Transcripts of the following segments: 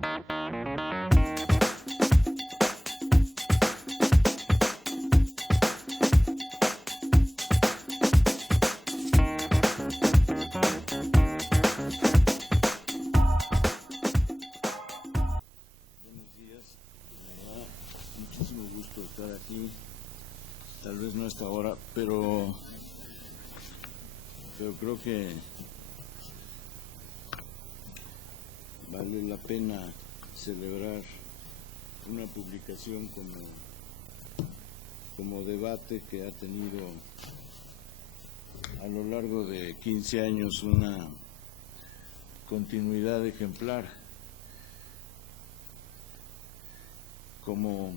Muchísimo gusto estar aquí, tal vez no a esta hora, pero creo que vale la pena celebrar una publicación como debate que ha tenido a lo largo de 15 años una continuidad ejemplar. Como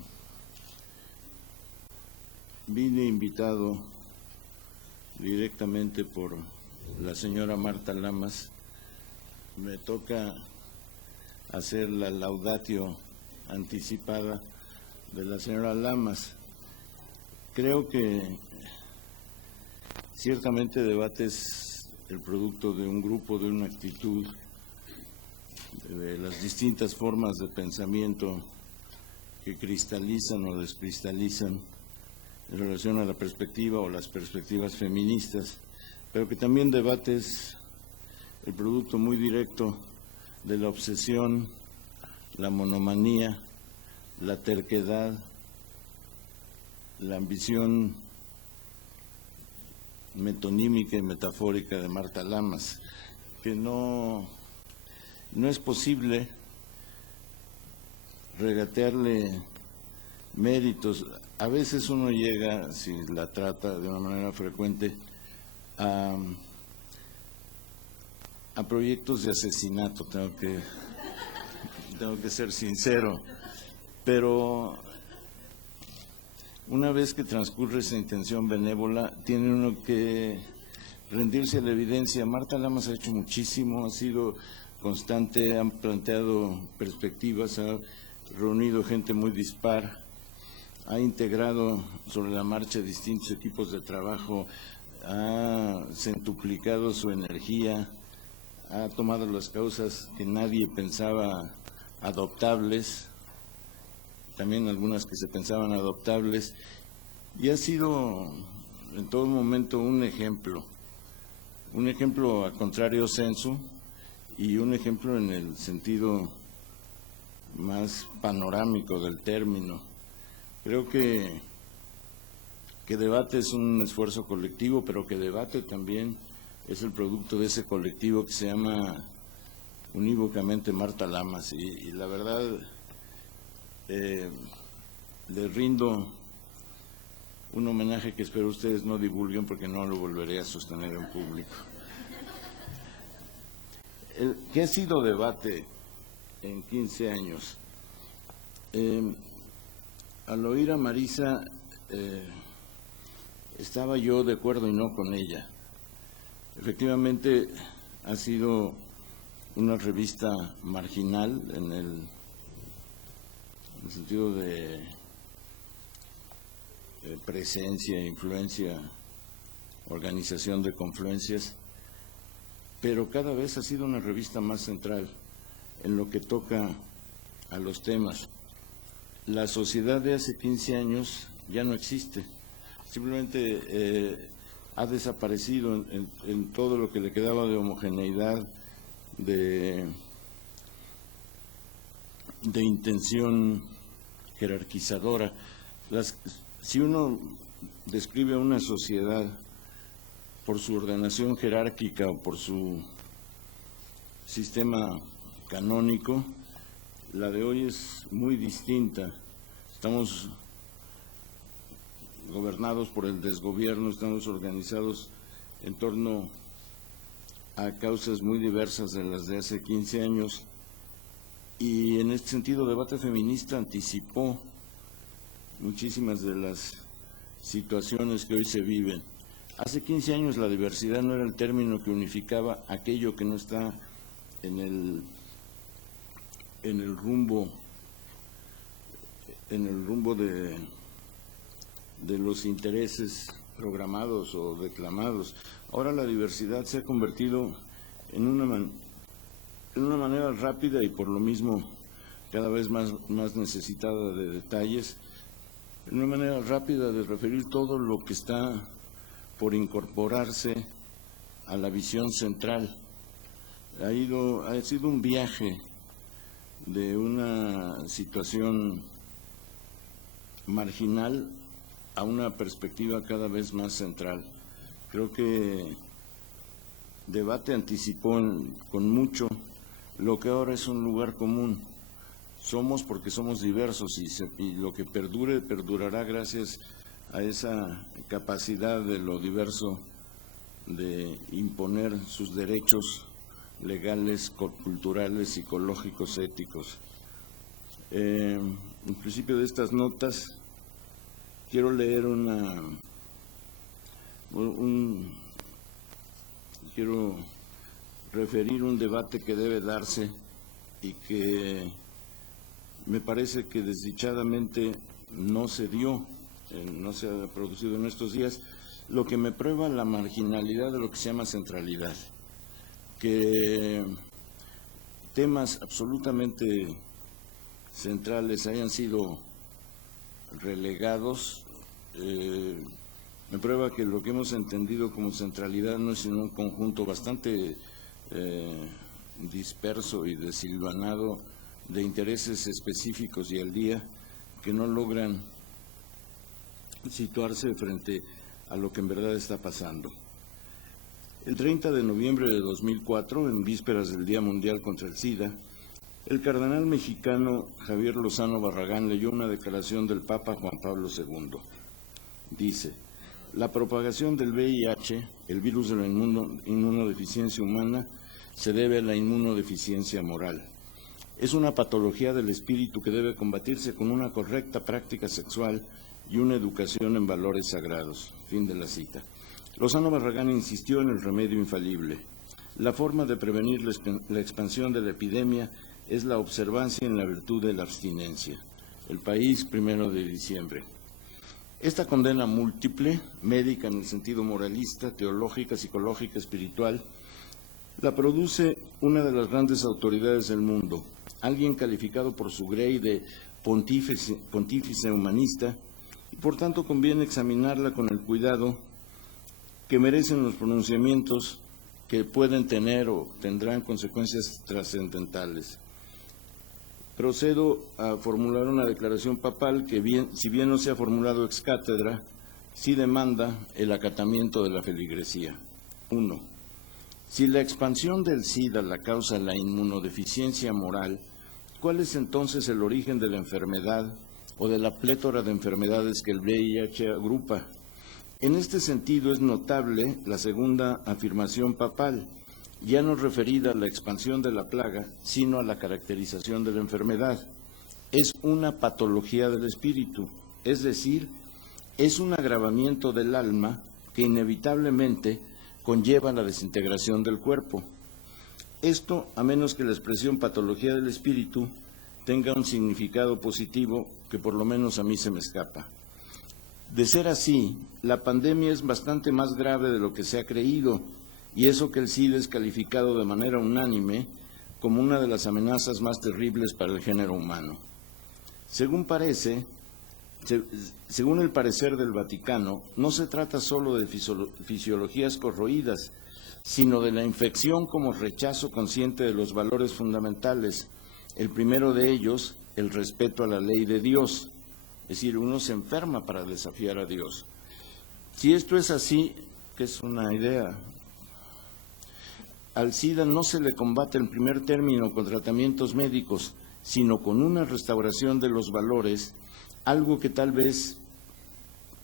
vine invitado directamente por la señora Marta Lamas, me toca hacer la laudatio anticipada de la señora Lamas. Creo que ciertamente debate es el producto de un grupo, de una actitud, de las distintas formas de pensamiento que cristalizan o descristalizan en relación a la perspectiva o las perspectivas feministas, pero que también debate es el producto muy directo de la obsesión, la monomanía, la terquedad, la ambición metonímica y metafórica de Marta Lamas, que no es posible regatearle méritos. A veces uno llega, si la trata de una manera frecuente, a proyectos de asesinato, tengo que ser sincero, pero una vez que transcurre esa intención benévola, tiene uno que rendirse a la evidencia. Marta Lamas ha hecho muchísimo, ha sido constante, han planteado perspectivas, ha reunido gente muy dispar, ha integrado sobre la marcha distintos equipos de trabajo, ha centuplicado su energía, ha tomado las causas que nadie pensaba adoptables, también algunas que se pensaban adoptables, y ha sido en todo momento un ejemplo a contrario sensu, y un ejemplo en el sentido más panorámico del término. Creo que debate es un esfuerzo colectivo, pero que debate también es el producto de ese colectivo que se llama unívocamente Marta Lamas, y la verdad le rindo un homenaje que espero ustedes no divulguen porque no lo volveré a sostener en público. ¿Qué ha sido debate en 15 años? Al oír a Marisa, estaba yo de acuerdo y no con ella. Efectivamente, ha sido una revista marginal en el sentido de presencia, influencia, organización de confluencias, pero cada vez ha sido una revista más central en lo que toca a los temas. La sociedad de hace 15 años ya no existe, simplemente ha desaparecido en todo lo que le quedaba de homogeneidad, de intención jerarquizadora. Si uno describe a una sociedad por su ordenación jerárquica o por su sistema canónico, la de hoy es muy distinta. Estamos gobernados por el desgobierno, estamos organizados en torno a causas muy diversas de las de hace 15 años, y en este sentido Debate Feminista anticipó muchísimas de las situaciones que hoy se viven. Hace 15 años la diversidad no era el término que unificaba aquello que no está en el rumbo de los intereses programados o declamados. Ahora la diversidad se ha convertido en una manera rápida y por lo mismo cada vez más necesitada de detalles, una manera rápida de referir todo lo que está por incorporarse a la visión central. Ha sido un viaje de una situación marginal a una perspectiva cada vez más central. Creo que Debate anticipó con mucho lo que ahora es un lugar común. Somos porque somos diversos y lo que perdurará gracias a esa capacidad de lo diverso de imponer sus derechos legales, culturales, psicológicos, éticos. En principio de estas notas quiero leer quiero referir un debate que debe darse y que me parece que desdichadamente no se dio, no se ha producido en estos días, lo que me prueba la marginalidad de lo que se llama centralidad, que temas absolutamente centrales hayan sido relegados, me prueba que lo que hemos entendido como centralidad no es sino un conjunto bastante disperso y desilvanado de intereses específicos y al día que no logran situarse frente a lo que en verdad está pasando. El 30 de noviembre de 2004, en vísperas del Día Mundial contra el SIDA, el cardenal mexicano Javier Lozano Barragán leyó una declaración del Papa Juan Pablo II. Dice: la propagación del VIH, el virus de la inmunodeficiencia humana, se debe a la inmunodeficiencia moral. Es una patología del espíritu que debe combatirse con una correcta práctica sexual y una educación en valores sagrados. Fin de la cita. Lozano Barragán insistió en el remedio infalible. La forma de prevenir la expansión de la epidemia es la observancia en la virtud de la abstinencia. El País, 1 de diciembre. Esta condena múltiple, médica en el sentido moralista, teológica, psicológica, espiritual, la produce una de las grandes autoridades del mundo, alguien calificado por su grey de pontífice humanista, y por tanto conviene examinarla con el cuidado que merecen los pronunciamientos que pueden tener o tendrán consecuencias trascendentales. Procedo a formular una declaración papal que, si bien no se ha formulado ex cátedra, sí demanda el acatamiento de la feligresía. 1. Si la expansión del SIDA la causa la inmunodeficiencia moral, ¿cuál es entonces el origen de la enfermedad o de la plétora de enfermedades que el VIH agrupa? En este sentido es notable la segunda afirmación papal, ya no referida a la expansión de la plaga, sino a la caracterización de la enfermedad. Es una patología del espíritu, es decir, es un agravamiento del alma que inevitablemente conlleva la desintegración del cuerpo. Esto, a menos que la expresión patología del espíritu tenga un significado positivo que por lo menos a mí se me escapa. De ser así, la pandemia es bastante más grave de lo que se ha creído, y eso que el SIDA es calificado de manera unánime como una de las amenazas más terribles para el género humano. Según el parecer del Vaticano, no se trata solo de fisiologías corroídas, sino de la infección como rechazo consciente de los valores fundamentales. El primero de ellos, el respeto a la ley de Dios. Es decir, uno se enferma para desafiar a Dios. Si esto es así, que es una idea, al SIDA no se le combate en primer término con tratamientos médicos, sino con una restauración de los valores, algo que tal vez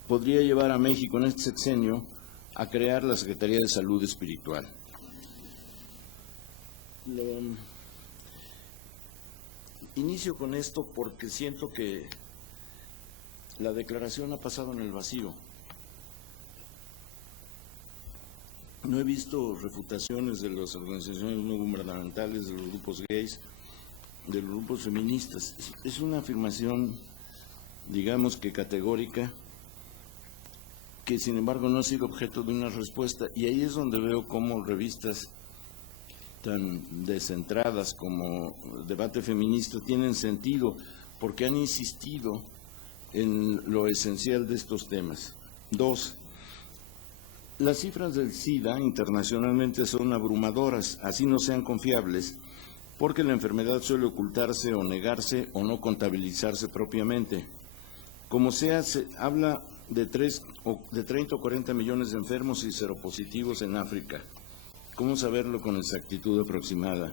podría llevar a México en este sexenio a crear la Secretaría de Salud Espiritual. Inicio con esto porque siento que la declaración ha pasado en el vacío. No he visto refutaciones de las organizaciones no gubernamentales, de los grupos gays, de los grupos feministas. Es una afirmación, digamos que categórica, que sin embargo no ha sido objeto de una respuesta. Y ahí es donde veo cómo revistas tan descentradas como debate feminista tienen sentido porque han insistido en lo esencial de estos temas. 2. Las cifras del SIDA internacionalmente son abrumadoras, así no sean confiables, porque la enfermedad suele ocultarse o negarse o no contabilizarse propiamente. Como sea, se habla de 30 o 40 millones de enfermos y seropositivos en África. ¿Cómo saberlo con exactitud aproximada?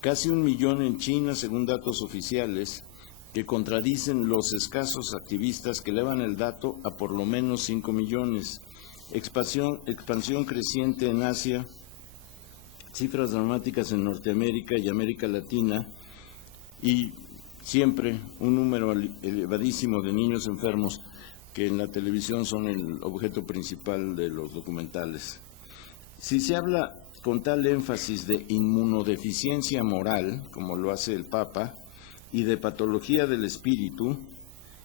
Casi 1 millón en China, según datos oficiales, que contradicen los escasos activistas que elevan el dato a por lo menos 5 millones. Expansión creciente en Asia, cifras dramáticas en Norteamérica y América Latina, y siempre un número elevadísimo de niños enfermos que en la televisión son el objeto principal de los documentales. Si se habla con tal énfasis de inmunodeficiencia moral, como lo hace el Papa, y de patología del espíritu,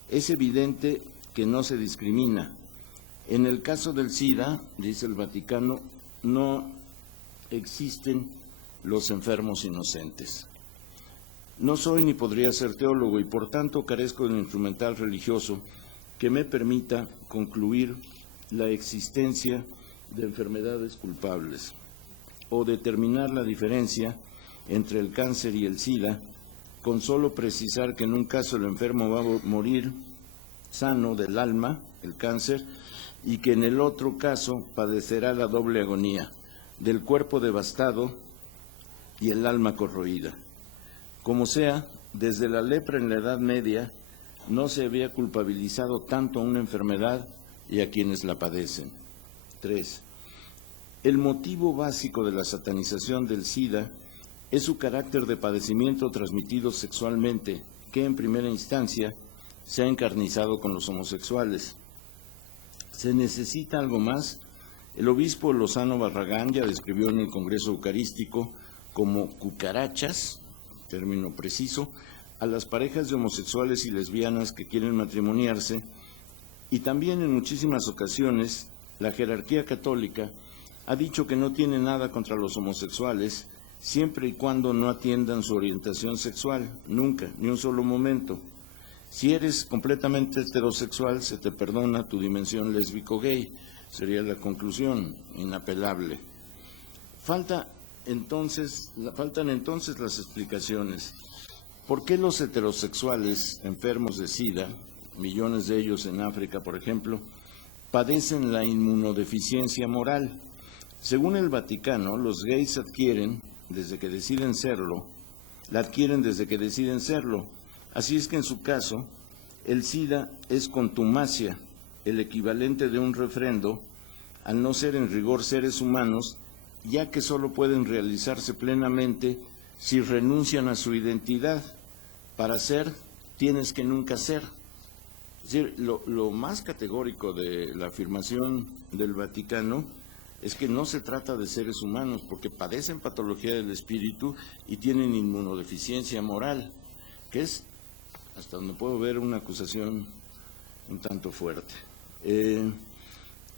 es evidente que no se discrimina. En el caso del SIDA, dice el Vaticano, no existen los enfermos inocentes. No soy ni podría ser teólogo y por tanto carezco de un instrumental religioso que me permita concluir la existencia de enfermedades culpables o determinar la diferencia entre el cáncer y el SIDA, con solo precisar que en un caso el enfermo va a morir sano del alma, el cáncer, y que en el otro caso padecerá la doble agonía, del cuerpo devastado y el alma corroída. Como sea, desde la lepra en la Edad Media no se había culpabilizado tanto a una enfermedad y a quienes la padecen. 3. El motivo básico de la satanización del SIDA es su carácter de padecimiento transmitido sexualmente, que en primera instancia se ha encarnizado con los homosexuales. ¿Se necesita algo más? El obispo Lozano Barragán ya describió en el Congreso Eucarístico como cucarachas, término preciso, a las parejas de homosexuales y lesbianas que quieren matrimoniarse, y también en muchísimas ocasiones la jerarquía católica ha dicho que no tiene nada contra los homosexuales siempre y cuando no atiendan su orientación sexual, nunca, ni un solo momento. Si eres completamente heterosexual, se te perdona tu dimensión lésbico-gay, sería la conclusión inapelable. Faltan entonces las explicaciones. ¿Por qué los heterosexuales enfermos de SIDA, millones de ellos en África, por ejemplo, padecen la inmunodeficiencia moral? Según el Vaticano, los gays la adquieren desde que deciden serlo. Así es que en su caso, el SIDA es contumacia, el equivalente de un refrendo, al no ser en rigor seres humanos, ya que solo pueden realizarse plenamente si renuncian a su identidad. Para ser, tienes que nunca ser. Es decir, lo más categórico de la afirmación del Vaticano es que no se trata de seres humanos, porque padecen patología del espíritu y tienen inmunodeficiencia moral, que es, hasta donde puedo ver, una acusación un tanto fuerte.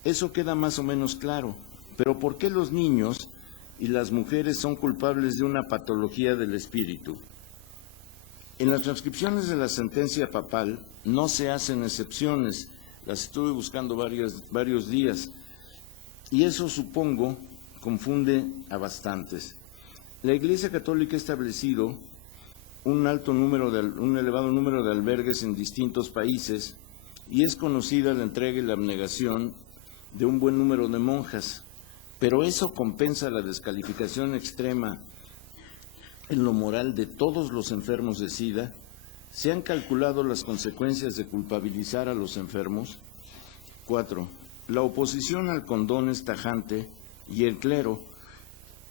Eso queda más o menos claro, pero ¿por qué los niños y las mujeres son culpables de una patología del espíritu? En las transcripciones de la sentencia papal no se hacen excepciones, las estuve buscando varios días, y eso supongo confunde a bastantes. La Iglesia Católica ha establecido un elevado número de albergues en distintos países y es conocida la entrega y la abnegación de un buen número de monjas, pero eso compensa la descalificación extrema en lo moral de todos los enfermos de SIDA. ¿Se han calculado las consecuencias de culpabilizar a los enfermos? 4. La oposición al condón es tajante y el clero,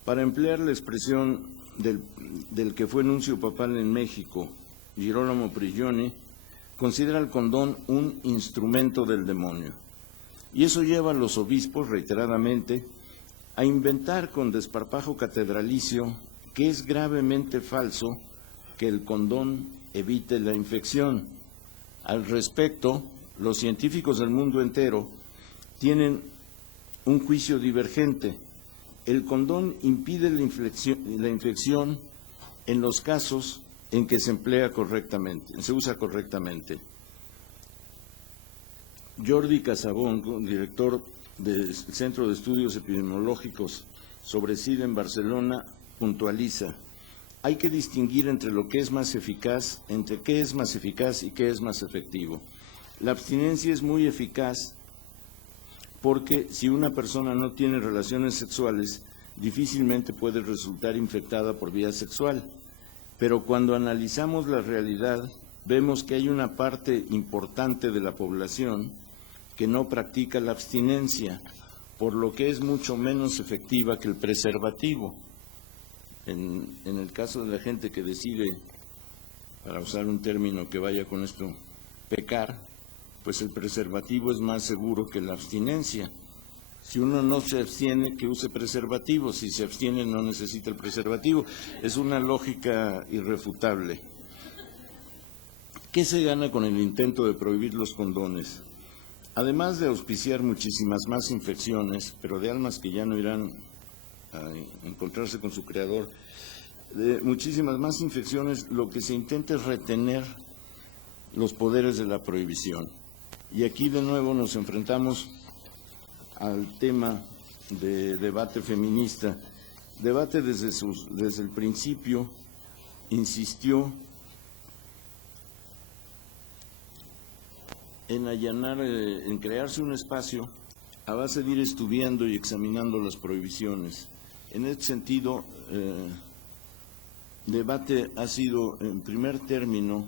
para emplear la expresión del que fue nuncio papal en México, Girolamo Prigioni, considera el condón un instrumento del demonio. Y eso lleva a los obispos, reiteradamente, a inventar con desparpajo catedralicio que es gravemente falso que el condón evite la infección. Al respecto, los científicos del mundo entero tienen un juicio divergente. El condón impide la infección en los casos en que se emplea correctamente, se usa correctamente. Jordi Casabón, director del Centro de Estudios Epidemiológicos sobre SIDA en Barcelona, puntualiza: hay que distinguir entre lo que es más eficaz, entre qué es más eficaz y qué es más efectivo. La abstinencia es muy eficaz porque si una persona no tiene relaciones sexuales, difícilmente puede resultar infectada por vía sexual. Pero cuando analizamos la realidad, vemos que hay una parte importante de la población que no practica la abstinencia, por lo que es mucho menos efectiva que el preservativo. En el caso de la gente que decide, para usar un término que vaya con esto, pecar, pues el preservativo es más seguro que la abstinencia. Si uno no se abstiene, que use preservativo; si se abstiene, no necesita el preservativo. Es una lógica irrefutable. ¿Qué se gana con el intento de prohibir los condones? Además de auspiciar muchísimas más infecciones, pero de almas que ya no irán a encontrarse con su creador, de muchísimas más infecciones, lo que se intenta es retener los poderes de la prohibición. Y aquí de nuevo nos enfrentamos al tema de debate feminista. Debate desde el principio insistió en crearse un espacio a base de ir estudiando y examinando las prohibiciones. En este sentido, Debate ha sido, en primer término,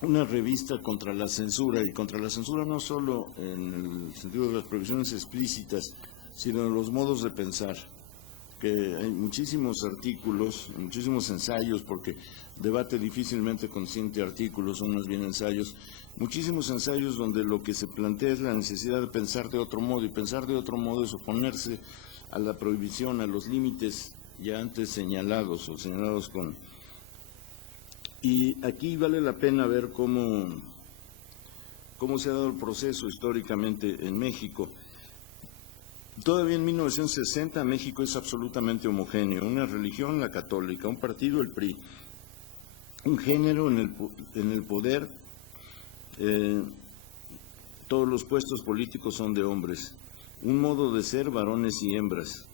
una revista contra la censura, y contra la censura no solo en el sentido de las prohibiciones explícitas, sino en los modos de pensar, que hay muchísimos artículos, muchísimos ensayos, porque Debate difícilmente consiente artículos, son más bien ensayos, muchísimos ensayos donde lo que se plantea es la necesidad de pensar de otro modo, y pensar de otro modo es oponerse a la prohibición, a los límites ya antes señalados, o señalados con... Y aquí vale la pena ver cómo se ha dado el proceso históricamente en México. Todavía en 1960 México es absolutamente homogéneo, una religión, la católica, un partido, el PRI, un género en el poder, todos los puestos políticos son de hombres, un modo de ser, varones y hembras,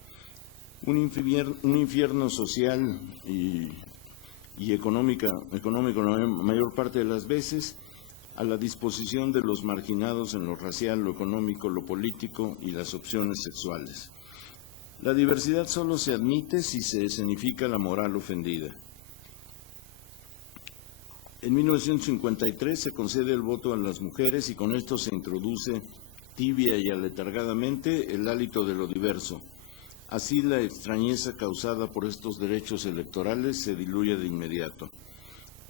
un infierno social y económico la mayor parte de las veces, a la disposición de los marginados en lo racial, lo económico, lo político y las opciones sexuales. La diversidad solo se admite si se escenifica la moral ofendida. En 1953 se concede el voto a las mujeres y con esto se introduce tibia y aletargadamente el hálito de lo diverso. Así la extrañeza causada por estos derechos electorales se diluye de inmediato.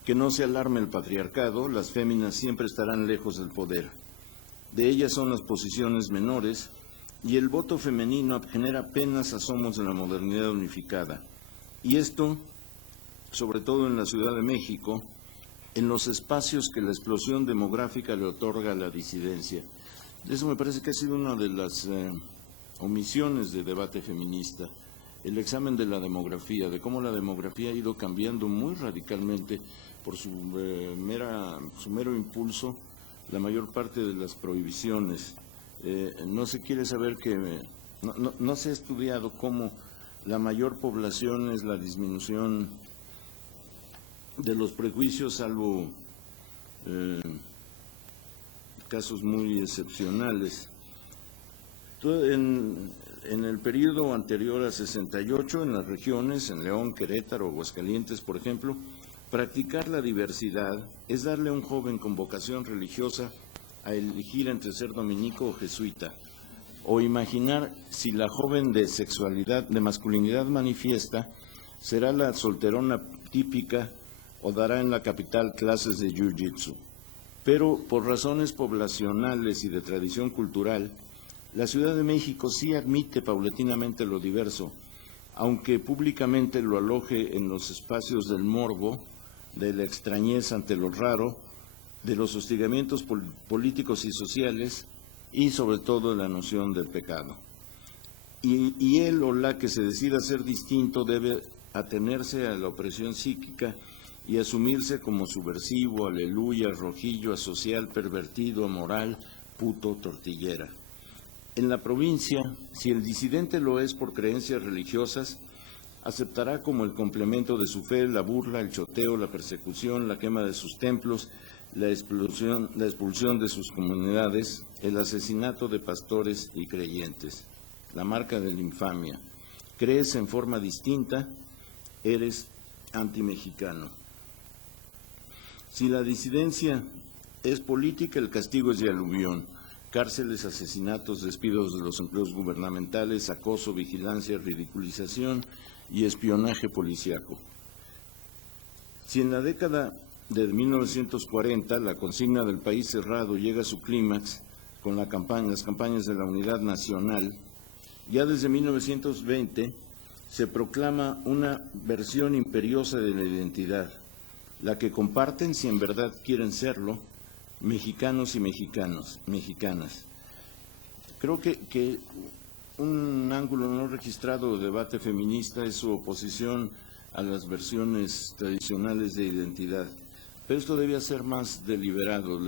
Que no se alarme el patriarcado, las féminas siempre estarán lejos del poder. De ellas son las posiciones menores y el voto femenino genera apenas asomos de la modernidad unificada. Y esto, sobre todo en la Ciudad de México, en los espacios que la explosión demográfica le otorga a la disidencia. Eso me parece que ha sido una de las omisiones de Debate feminista, el examen de la demografía, de cómo la demografía ha ido cambiando muy radicalmente por su mero impulso, la mayor parte de las prohibiciones. No se quiere saber no se ha estudiado cómo la mayor población es la disminución de los prejuicios, salvo casos muy excepcionales. En el periodo anterior a 68, en las regiones, en León, Querétaro, Aguascalientes, por ejemplo, practicar la diversidad es darle a un joven con vocación religiosa a elegir entre ser dominico o jesuita, o imaginar si la joven de masculinidad manifiesta será la solterona típica o dará en la capital clases de jiu-jitsu. Pero por razones poblacionales y de tradición cultural, la Ciudad de México sí admite paulatinamente lo diverso, aunque públicamente lo aloje en los espacios del morbo, de la extrañeza ante lo raro, de los hostigamientos políticos y sociales y sobre todo de la noción del pecado. y él o la que se decida ser distinto debe atenerse a la opresión psíquica y asumirse como subversivo, aleluya, rojillo, asocial, pervertido, amoral, puto, tortillera. En la provincia, si el disidente lo es por creencias religiosas, aceptará como el complemento de su fe la burla, el choteo, la persecución, la quema de sus templos, la expulsión de sus comunidades, el asesinato de pastores y creyentes, la marca de la infamia. Crees en forma distinta, eres antimexicano. Si la disidencia es política, el castigo es de aluvión. Cárceles, asesinatos, despidos de los empleos gubernamentales, acoso, vigilancia, ridiculización y espionaje policíaco. Si en la década de 1940 la consigna del país cerrado llega a su clímax con las campañas de la Unidad Nacional, ya desde 1920 se proclama una versión imperiosa de la identidad, la que comparten, si en verdad quieren serlo, mexicanos y mexicanas. Creo que un ángulo no registrado de debate feminista es su oposición a las versiones tradicionales de identidad, pero esto debía ser más deliberado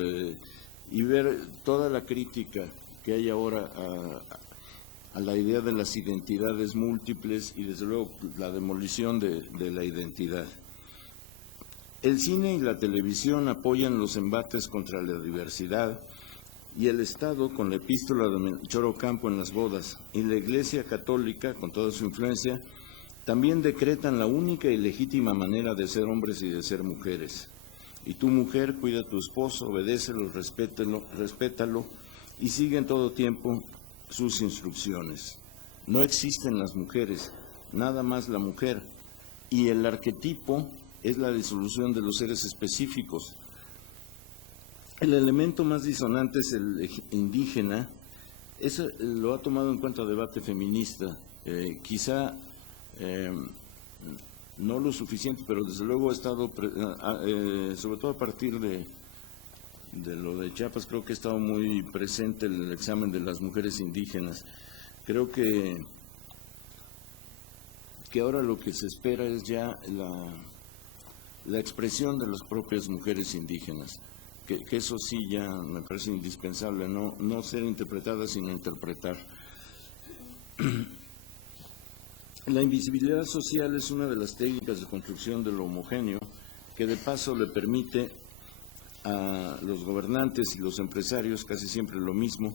y ver toda la crítica que hay ahora a la idea de las identidades múltiples y desde luego la demolición de la identidad. El cine y la televisión apoyan los embates contra la diversidad y el Estado con la epístola de Melchor Ocampo en las bodas y la Iglesia Católica, con toda su influencia, también decretan la única y legítima manera de ser hombres y de ser mujeres. Y tú, mujer, cuida a tu esposo, obedécelo, respétalo y sigue en todo tiempo sus instrucciones. No existen las mujeres, nada más la mujer, y el arquetipo es la disolución de los seres específicos. El elemento más disonante es el indígena. Eso lo ha tomado en cuenta el debate feminista, quizá no lo suficiente, pero desde luego ha estado, sobre todo a partir de lo de Chiapas, creo que ha estado muy presente el examen de las mujeres indígenas. Creo que ahora lo que se espera es ya la expresión de las propias mujeres indígenas, que eso sí ya me parece indispensable, no ser interpretadas sino interpretar. La invisibilidad social es una de las técnicas de construcción de lo homogéneo que de paso le permite a los gobernantes y los empresarios, casi siempre lo mismo,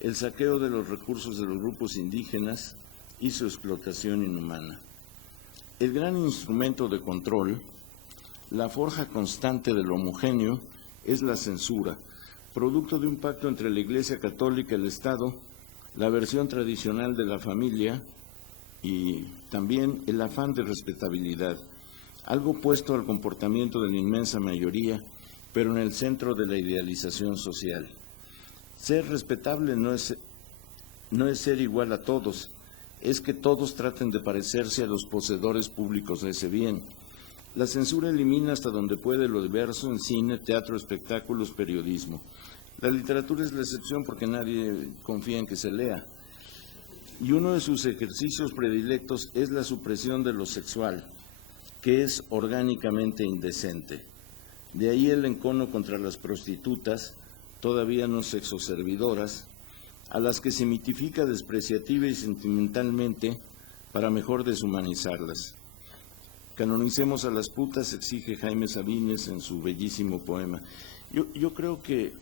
el saqueo de los recursos de los grupos indígenas y su explotación inhumana. El gran instrumento de control, la forja constante de lo homogéneo, es la censura, producto de un pacto entre la Iglesia Católica, el Estado, la versión tradicional de la familia y también el afán de respetabilidad, algo opuesto al comportamiento de la inmensa mayoría, pero en el centro de la idealización social. Ser respetable no es ser igual a todos, es que todos traten de parecerse a los poseedores públicos de ese bien. La censura elimina hasta donde puede lo diverso en cine, teatro, espectáculos, periodismo. La literatura es la excepción porque nadie confía en que se lea. Y uno de sus ejercicios predilectos es la supresión de lo sexual, que es orgánicamente indecente. De ahí el encono contra las prostitutas, todavía no sexoservidoras, a las que se mitifica despreciativa y sentimentalmente para mejor deshumanizarlas. Canonicemos a las putas, exige Jaime Sabines en su bellísimo poema. Yo creo que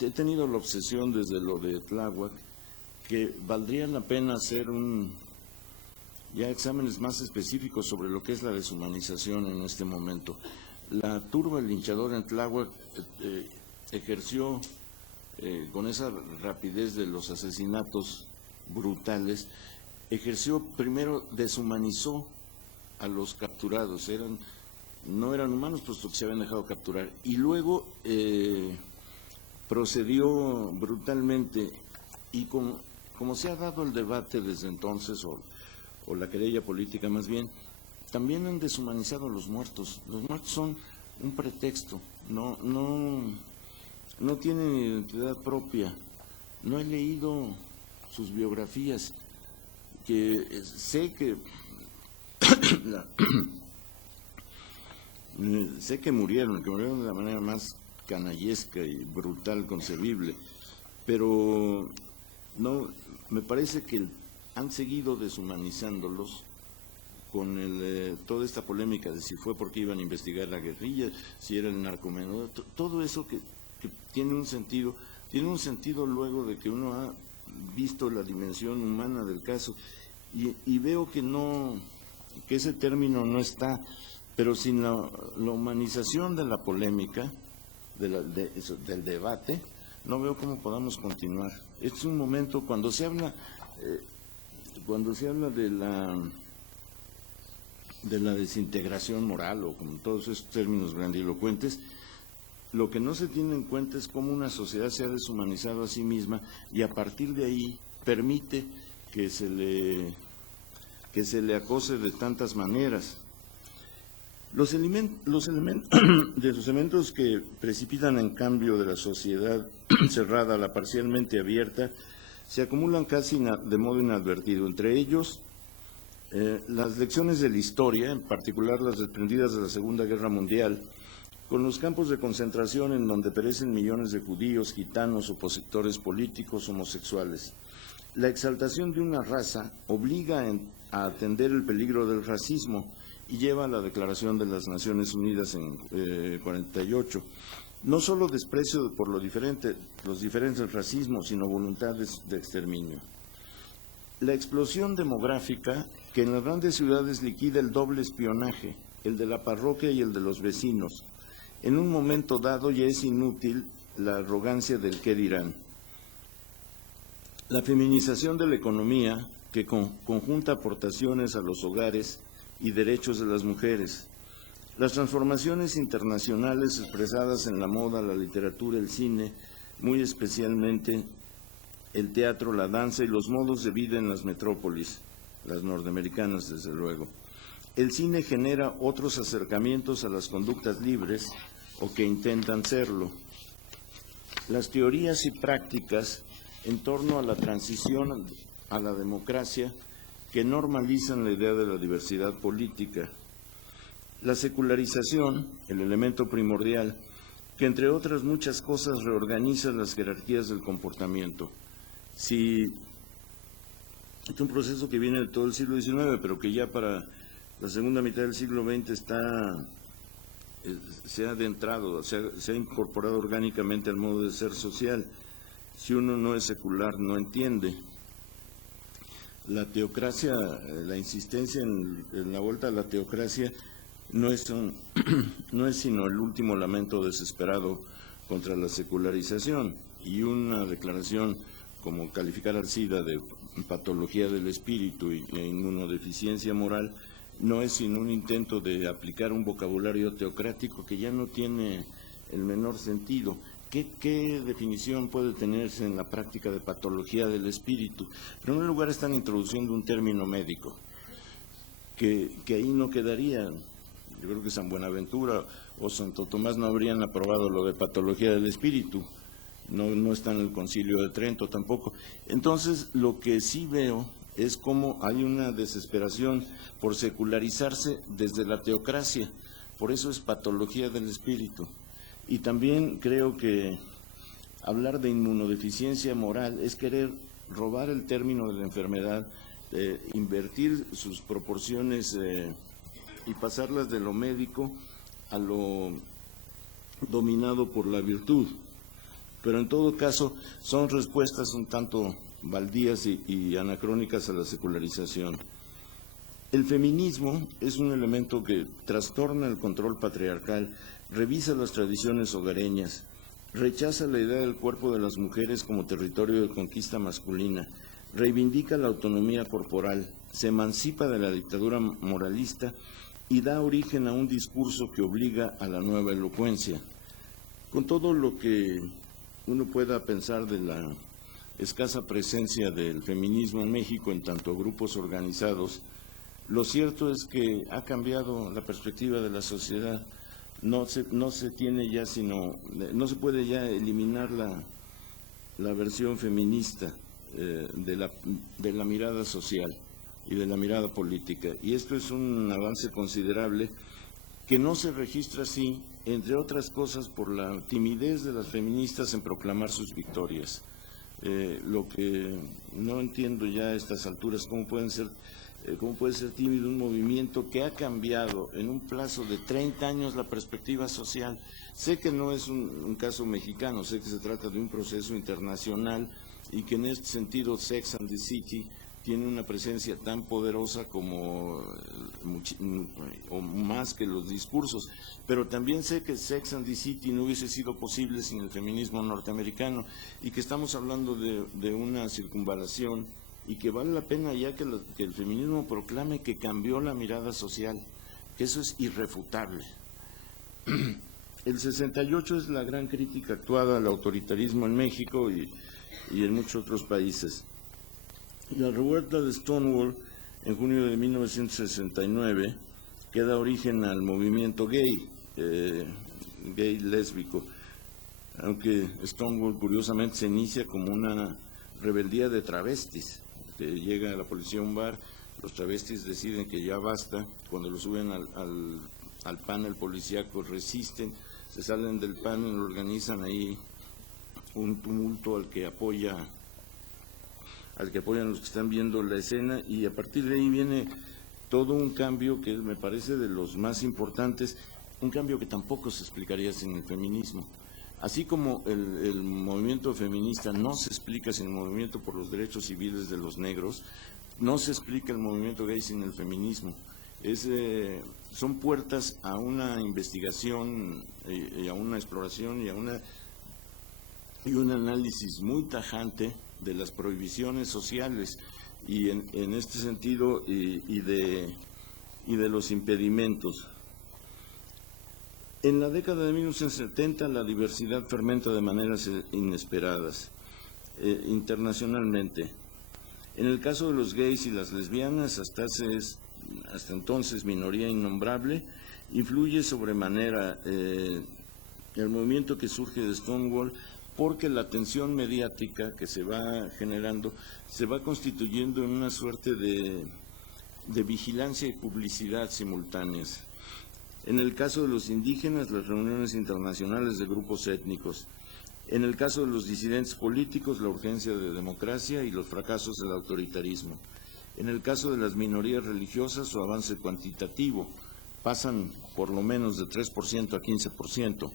he tenido la obsesión desde lo de Tláhuac, que valdría la pena hacer ya exámenes más específicos sobre lo que es la deshumanización en este momento. La turba del linchador en Tláhuac ejerció con esa rapidez de los asesinatos brutales, primero deshumanizó a los capturados, no eran humanos puesto que se habían dejado capturar, y luego procedió brutalmente, y como se ha dado el debate desde entonces, o la querella política más bien, también han deshumanizado a los muertos. Los muertos son un pretexto, no tienen identidad propia. No he leído sus biografías, sé que sé que murieron de la manera más canallesca y brutal concebible, pero no, me parece que han seguido deshumanizándolos con toda esta polémica de si fue porque iban a investigar la guerrilla, si era el narcomenudeo, todo eso que tiene un sentido luego de que uno ha visto la dimensión humana del caso, y veo que ese término no está, pero sin la humanización de la polémica, del debate, no veo cómo podamos continuar. Es un momento cuando se habla de la desintegración moral, o con todos esos términos grandilocuentes, lo que no se tiene en cuenta es cómo una sociedad se ha deshumanizado a sí misma, y a partir de ahí permite que se le acose de tantas maneras. Los elementos que precipitan en cambio de la sociedad cerrada a la parcialmente abierta se acumulan casi de modo inadvertido. Entre ellos, las lecciones de la historia, en particular las desprendidas de la Segunda Guerra Mundial, con los campos de concentración en donde perecen millones de judíos, gitanos, opositores políticos, homosexuales. La exaltación de una raza obliga a atender el peligro del racismo y lleva a la Declaración de las Naciones Unidas en 48. No solo desprecio por los diferentes racismos, sino voluntades de exterminio. La explosión demográfica que en las grandes ciudades liquida el doble espionaje, el de la parroquia y el de los vecinos. En un momento dado ya es inútil la arrogancia del qué dirán. La feminización de la economía que conjunta aportaciones a los hogares y derechos de las mujeres. Las transformaciones internacionales expresadas en la moda, la literatura, el cine, muy especialmente el teatro, la danza y los modos de vida en las metrópolis, las norteamericanas desde luego. El cine genera otros acercamientos a las conductas libres, o que intentan serlo. Las teorías y prácticas en torno a la transición a la democracia que normalizan la idea de la diversidad política. La secularización, el elemento primordial, que entre otras muchas cosas reorganiza las jerarquías del comportamiento. Es un proceso que viene de todo el siglo XIX, pero que ya para la segunda mitad del siglo XX se ha adentrado, se ha incorporado orgánicamente al modo de ser social. Si uno no es secular, no entiende. La teocracia, la insistencia en la vuelta a la teocracia no es sino el último lamento desesperado contra la secularización, y una declaración como calificar al SIDA de patología del espíritu e inmunodeficiencia moral no es sino un intento de aplicar un vocabulario teocrático que ya no tiene el menor sentido. ¿Qué definición puede tenerse en la práctica de patología del espíritu? En primer lugar, están introduciendo un término médico, que ahí no quedaría. Yo creo que San Buenaventura o Santo Tomás no habrían aprobado lo de patología del espíritu, no está en el Concilio de Trento tampoco. Entonces, lo que sí veo es cómo hay una desesperación por secularizarse desde la teocracia, por eso es patología del espíritu. Y también creo que hablar de inmunodeficiencia moral es querer robar el término de la enfermedad, invertir sus proporciones y pasarlas de lo médico a lo dominado por la virtud. Pero en todo caso son respuestas un tanto baldías y anacrónicas a la secularización. El feminismo es un elemento que trastorna el control patriarcal, revisa las tradiciones hogareñas, rechaza la idea del cuerpo de las mujeres como territorio de conquista masculina, reivindica la autonomía corporal, se emancipa de la dictadura moralista y da origen a un discurso que obliga a la nueva elocuencia. Con todo lo que uno pueda pensar de la escasa presencia del feminismo en México en tanto a grupos organizados, lo cierto es que ha cambiado la perspectiva de la sociedad. No se puede ya eliminar la versión feminista de la mirada social. y de la mirada política. Y esto es un avance considerable que no se registra así, entre otras cosas, por la timidez de las feministas en proclamar sus victorias. Lo que no entiendo ya a estas alturas, cómo puede ser tímido un movimiento que ha cambiado en un plazo de 30 años la perspectiva social. Sé que no es un caso mexicano, sé que se trata de un proceso internacional y que en este sentido Sex and the City tiene una presencia tan poderosa como o más que los discursos, pero también sé que Sex and the City no hubiese sido posible sin el feminismo norteamericano y que estamos hablando de una circunvalación y que vale la pena ya que el feminismo proclame que cambió la mirada social, que eso es irrefutable. El 68 es la gran crítica actuada al autoritarismo en México y en muchos otros países. La revuelta de Stonewall en junio de 1969 que da origen al movimiento gay lésbico, aunque Stonewall curiosamente se inicia como una rebeldía de travestis, que llega a la policía a un bar, los travestis deciden que ya basta, cuando lo suben al panel policíaco resisten, se salen del panel, organizan ahí un tumulto al que apoyan los que están viendo la escena, y a partir de ahí viene todo un cambio que me parece de los más importantes, un cambio que tampoco se explicaría sin el feminismo. Así como el movimiento feminista no se explica sin el movimiento por los derechos civiles de los negros, no se explica el movimiento gay sin el feminismo. Son puertas a una investigación y a una exploración y un análisis muy tajante de las prohibiciones sociales y en este sentido y de los impedimentos. En la década de 1970 la diversidad fermenta de maneras inesperadas internacionalmente. En el caso de los gays y las lesbianas, hasta entonces minoría innombrable, influye sobremanera el movimiento que surge de Stonewall, porque la atención mediática que se va generando se va constituyendo en una suerte de vigilancia y publicidad simultáneas. En el caso de los indígenas, las reuniones internacionales de grupos étnicos. En el caso de los disidentes políticos, la urgencia de democracia y los fracasos del autoritarismo. En el caso de las minorías religiosas, su avance cuantitativo, pasan por lo menos de 3% a 15%.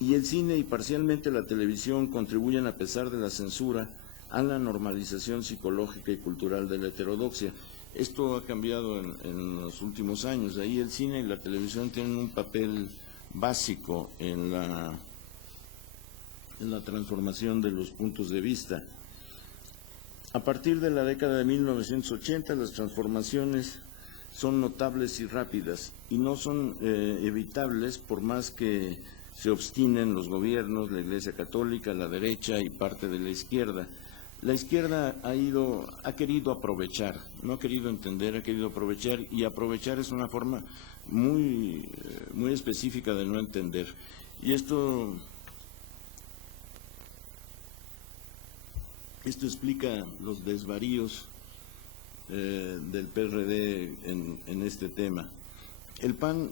Y el cine y parcialmente la televisión contribuyen, a pesar de la censura, a la normalización psicológica y cultural de la heterodoxia. Esto ha cambiado en los últimos años. Ahí el cine y la televisión tienen un papel básico en la transformación de los puntos de vista. A partir de la década de 1980, las transformaciones son notables y rápidas, y no son evitables por más que se obstinen los gobiernos, la Iglesia Católica, la derecha y parte de la izquierda. La izquierda ha querido aprovechar, no ha querido entender, ha querido aprovechar, y aprovechar es una forma muy específica de no entender. Y esto explica los desvaríos del PRD en este tema. El PAN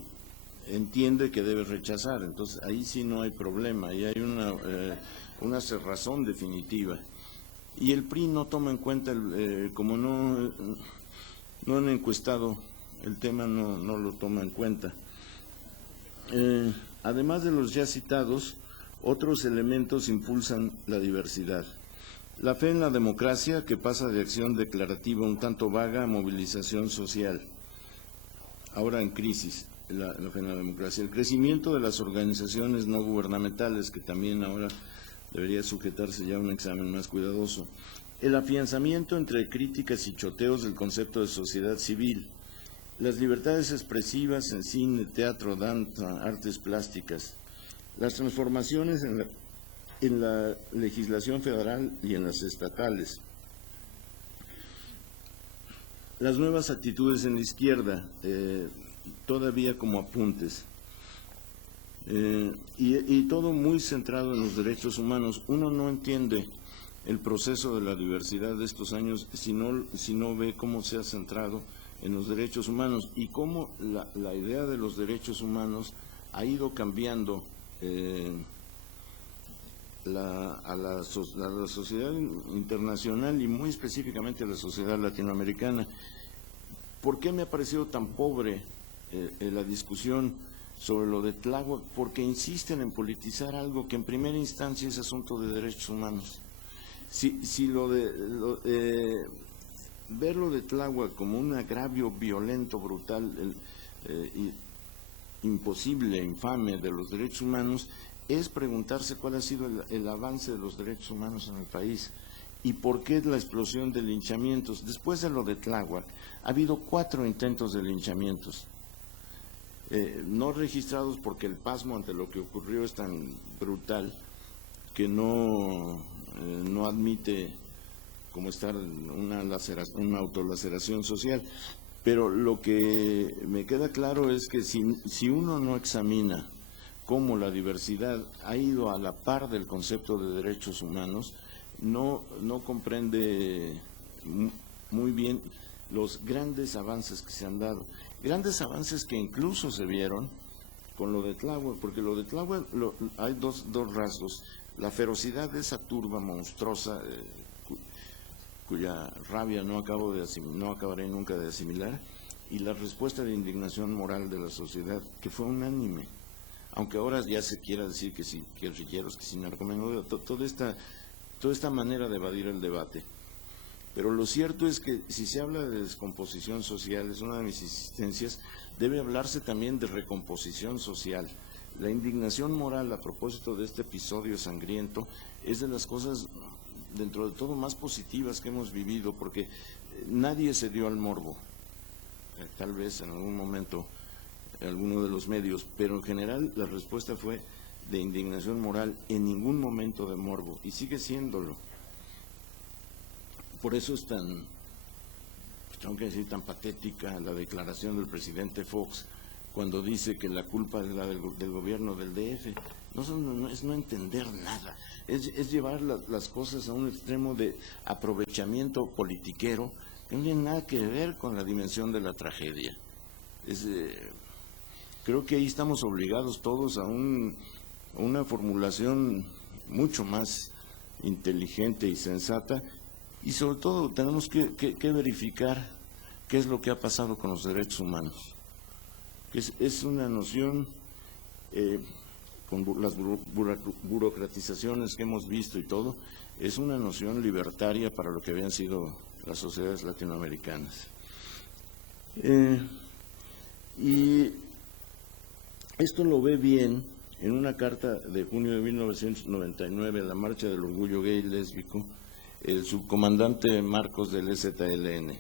entiende que debe rechazar, entonces ahí sí no hay problema, ahí hay una cerrazón definitiva. Y el PRI no toma en cuenta, como no han encuestado el tema, no lo toma en cuenta. Además de los ya citados, otros elementos impulsan la diversidad. La fe en la democracia, que pasa de acción declarativa un tanto vaga a movilización social, ahora en crisis. La fe en la democracia, el crecimiento de las organizaciones no gubernamentales, que también ahora debería sujetarse ya a un examen más cuidadoso, el afianzamiento entre críticas y choteos del concepto de sociedad civil, las libertades expresivas en cine, teatro, danza, artes plásticas, las transformaciones en la legislación federal y en las estatales, las nuevas actitudes en la izquierda, todavía como apuntes, y todo muy centrado en los derechos humanos. Uno no entiende el proceso de la diversidad de estos años si no ve cómo se ha centrado en los derechos humanos y cómo la idea de los derechos humanos ha ido cambiando a la sociedad internacional y muy específicamente a la sociedad latinoamericana. ¿Por qué me ha parecido tan pobre la discusión sobre lo de Tláhuac? Porque insisten en politizar algo que en primera instancia es asunto de derechos humanos. Si verlo de Tláhuac como un agravio violento, brutal, imposible, infame de los derechos humanos, es preguntarse cuál ha sido el avance de los derechos humanos en el país y por qué la explosión de linchamientos. Después de lo de Tláhuac, ha habido 4 intentos de linchamientos, no registrados porque el pasmo ante lo que ocurrió es tan brutal que no admite como estar una autolaceración social. Pero lo que me queda claro es que si uno no examina cómo la diversidad ha ido a la par del concepto de derechos humanos, no comprende muy bien los grandes avances que se han dado. Grandes avances que incluso se vieron con lo de Tláhuac, porque lo de Tláhuac hay dos rasgos. La ferocidad de esa turba monstruosa, cuya rabia no acabaré nunca de asimilar, y la respuesta de indignación moral de la sociedad, que fue unánime. Aunque ahora ya se quiera decir que sí, que guerrilleros, que sin narcomenudeo, toda esta manera de evadir el debate. Pero lo cierto es que si se habla de descomposición social, es una de mis insistencias, debe hablarse también de recomposición social. La indignación moral a propósito de este episodio sangriento es de las cosas, dentro de todo, más positivas que hemos vivido, porque nadie se dio al morbo, tal vez en algún momento alguno de los medios, pero en general la respuesta fue de indignación moral, en ningún momento de morbo, y sigue siéndolo. Por eso es tan patética la declaración del presidente Fox cuando dice que la culpa es la del gobierno del DF. No es no entender nada, es llevar las cosas a un extremo de aprovechamiento politiquero que no tiene nada que ver con la dimensión de la tragedia. Creo que ahí estamos obligados todos a una formulación mucho más inteligente y sensata, y sobre todo tenemos que verificar qué es lo que ha pasado con los derechos humanos. Es una noción, con las burocratizaciones que hemos visto y todo, es una noción libertaria para lo que habían sido las sociedades latinoamericanas. Y esto lo ve bien en una carta de junio de 1999, la Marcha del Orgullo Gay y Lésbico, el subcomandante Marcos del EZLN.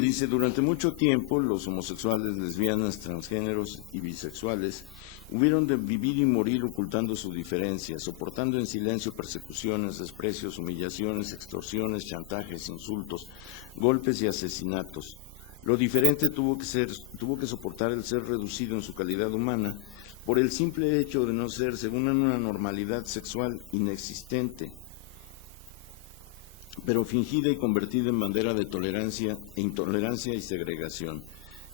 Dice: durante mucho tiempo los homosexuales, lesbianas, transgéneros y bisexuales hubieron de vivir y morir ocultando su diferencia, soportando en silencio persecuciones, desprecios, humillaciones, extorsiones, chantajes, insultos, golpes y asesinatos. Lo diferente tuvo que soportar el ser reducido en su calidad humana por el simple hecho de no ser, según una normalidad sexual inexistente, pero fingida y convertida en bandera de tolerancia e intolerancia y segregación.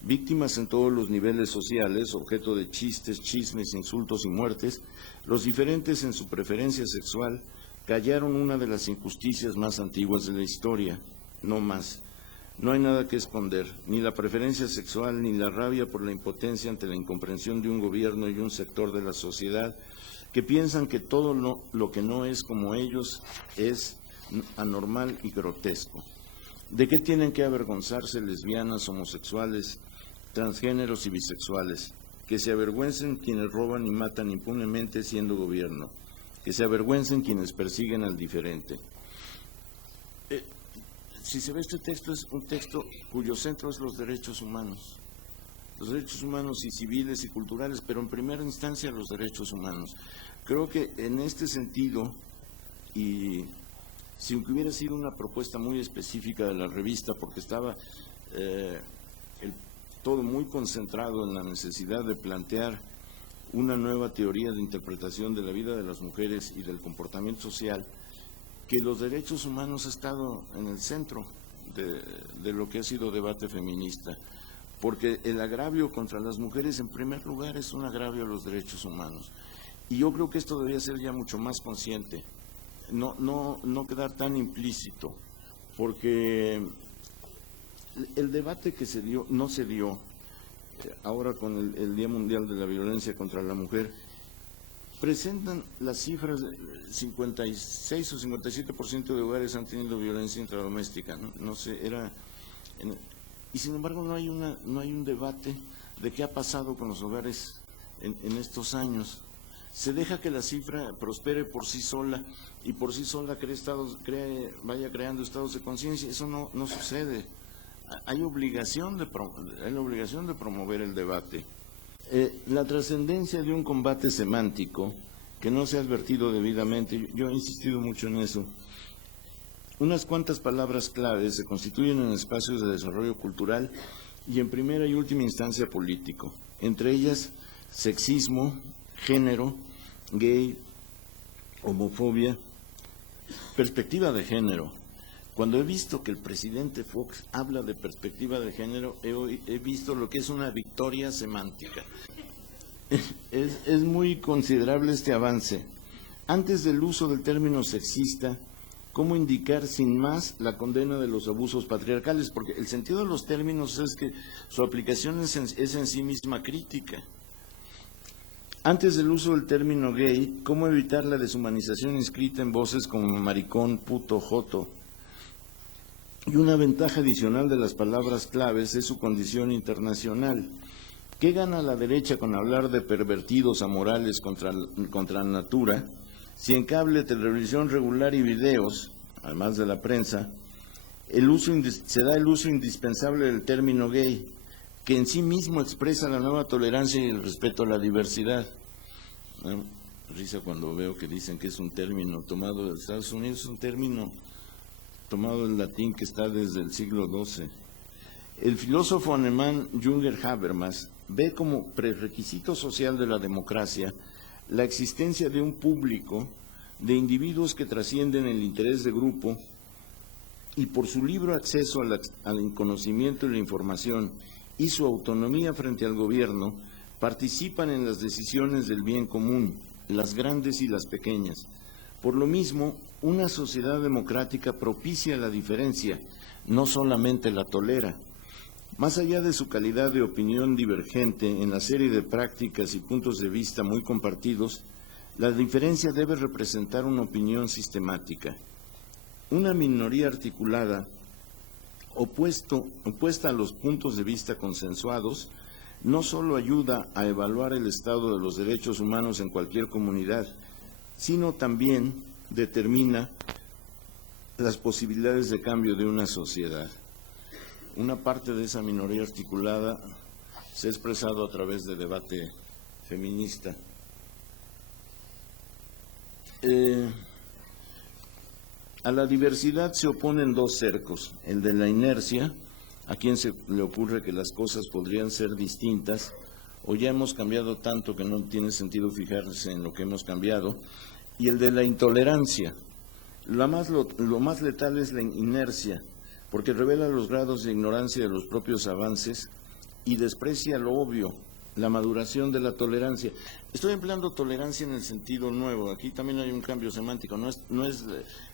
Víctimas en todos los niveles sociales, objeto de chistes, chismes, insultos y muertes, los diferentes en su preferencia sexual callaron una de las injusticias más antiguas de la historia, no más. No hay nada que esconder, ni la preferencia sexual, ni la rabia por la impotencia ante la incomprensión de un gobierno y un sector de la sociedad que piensan que todo lo que no es como ellos es anormal y grotesco. ¿De qué tienen que avergonzarse lesbianas, homosexuales, transgéneros y bisexuales? Que se avergüencen quienes roban y matan impunemente siendo gobierno, que se avergüencen quienes persiguen al diferente. Si se ve, este texto es un texto cuyo centro es los derechos humanos y civiles y culturales, pero en primera instancia los derechos humanos. Creo que en este sentido, y si hubiera sido una propuesta muy específica de la revista, porque estaba todo muy concentrado en la necesidad de plantear una nueva teoría de interpretación de la vida de las mujeres y del comportamiento social, que los derechos humanos ha estado en el centro de lo que ha sido debate feminista, porque el agravio contra las mujeres en primer lugar es un agravio a los derechos humanos. Y yo creo que esto debería ser ya mucho más consciente, no quedar tan implícito, porque el debate que se dio, no se dio, ahora con el Día Mundial de la Violencia contra la Mujer, presentan las cifras, 56 o 57% de hogares han tenido violencia intradoméstica, no sé, y sin embargo no hay un debate de qué ha pasado con los hogares en estos años. Se deja que la cifra prospere por sí sola y por sí sola vaya creando estados de conciencia. Eso no sucede. Hay la obligación de promover el debate. La trascendencia de un combate semántico que no se ha advertido debidamente, yo he insistido mucho en eso. Unas cuantas palabras claves se constituyen en espacios de desarrollo cultural y en primera y última instancia político, entre ellas sexismo, género, gay, homofobia, perspectiva de género. Cuando he visto que el presidente Fox habla de perspectiva de género, he visto lo que es una victoria semántica. Es muy considerable este avance. Antes del uso del término sexista, ¿cómo indicar sin más la condena de los abusos patriarcales? Porque el sentido de los términos es que su aplicación es en sí misma crítica. Antes del uso del término gay, ¿cómo evitar la deshumanización inscrita en voces como maricón, puto, joto? Y una ventaja adicional de las palabras claves es su condición internacional. ¿Qué gana la derecha con hablar de pervertidos amorales contra natura, si en cable, televisión regular y videos, además de la prensa, se da el uso indispensable del término gay, que en sí mismo expresa la nueva tolerancia y el respeto a la diversidad? Risa cuando veo que dicen que es un término tomado de Estados Unidos, es un término tomado del latín que está desde el siglo XII. El filósofo alemán Jürgen Habermas ve como prerequisito social de la democracia la existencia de un público de individuos que trascienden el interés de grupo y por su libre acceso al conocimiento y la información y su autonomía frente al gobierno, participan en las decisiones del bien común, las grandes y las pequeñas. Por lo mismo, una sociedad democrática propicia la diferencia, no solamente la tolera. Más allá de su calidad de opinión divergente en la serie de prácticas y puntos de vista muy compartidos, la diferencia debe representar una opinión sistemática. Una minoría articulada, opuesta a los puntos de vista consensuados, no solo ayuda a evaluar el estado de los derechos humanos en cualquier comunidad, sino también determina las posibilidades de cambio de una sociedad. Una parte de esa minoría articulada se ha expresado a través de debate feminista. A la diversidad se oponen dos cercos, el de la inercia, a quien se le ocurre que las cosas podrían ser distintas, o ya hemos cambiado tanto que no tiene sentido fijarse en lo que hemos cambiado, y el de la intolerancia. Lo más letal es la inercia, porque revela los grados de ignorancia de los propios avances y desprecia lo obvio, la maduración de la tolerancia. Estoy empleando tolerancia en el sentido nuevo, aquí también hay un cambio semántico, no es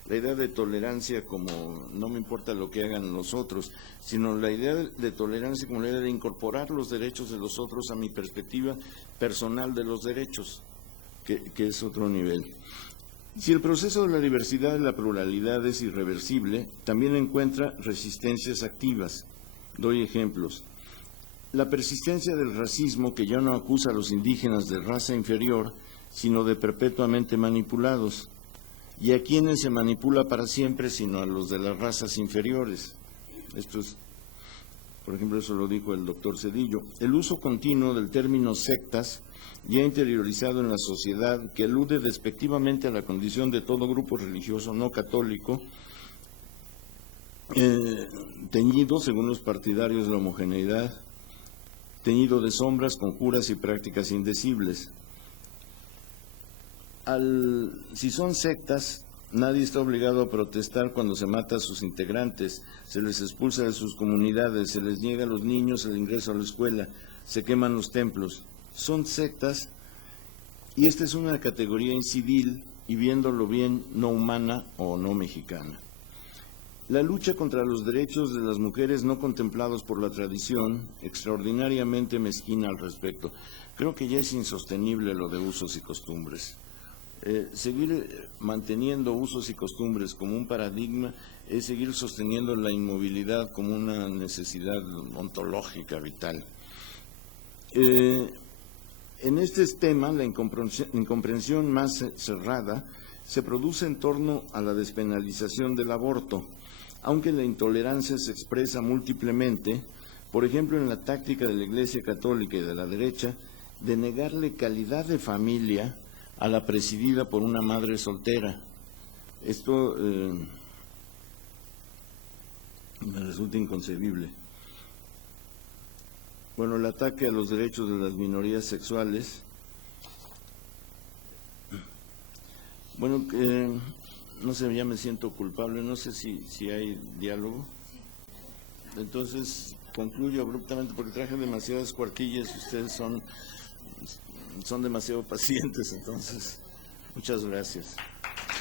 la idea de tolerancia como no me importa lo que hagan los otros, sino la idea de tolerancia como la idea de incorporar los derechos de los otros a mi perspectiva personal de los derechos, que es otro nivel. Si el proceso de la diversidad y la pluralidad es irreversible, también encuentra resistencias activas. Doy ejemplos. La persistencia del racismo, que ya no acusa a los indígenas de raza inferior, sino de perpetuamente manipulados, y a quienes se manipula para siempre, sino a los de las razas inferiores. Esto es, por ejemplo, eso lo dijo el doctor Cedillo. El uso continuo del término sectas, ya interiorizado en la sociedad, que alude despectivamente a la condición de todo grupo religioso no católico, teñido, según los partidarios de la homogeneidad, teñido de sombras, conjuras y prácticas indecibles. Si son sectas, Nadie está obligado a protestar cuando se mata a sus integrantes, se les expulsa de sus comunidades, se les niega a los niños el ingreso a la escuela, se queman los templos. Son sectas y esta es una categoría incivil y viéndolo bien no humana o no mexicana. La lucha contra los derechos de las mujeres no contemplados por la tradición, extraordinariamente mezquina al respecto. Creo que ya es insostenible lo de usos y costumbres. Seguir manteniendo usos y costumbres como un paradigma es seguir sosteniendo la inmovilidad como una necesidad ontológica vital. En este tema, la incomprensión más cerrada se produce en torno a la despenalización del aborto, aunque la intolerancia se expresa múltiplemente, por ejemplo, en la táctica de la Iglesia Católica y de la derecha, de negarle calidad de familia a la presidida por una madre soltera. Esto me resulta inconcebible. Bueno, el ataque a los derechos de las minorías sexuales. Bueno, no sé, ya me siento culpable, no sé si hay diálogo. Entonces, concluyo abruptamente porque traje demasiadas cuartillas y ustedes son demasiado pacientes, entonces, muchas gracias.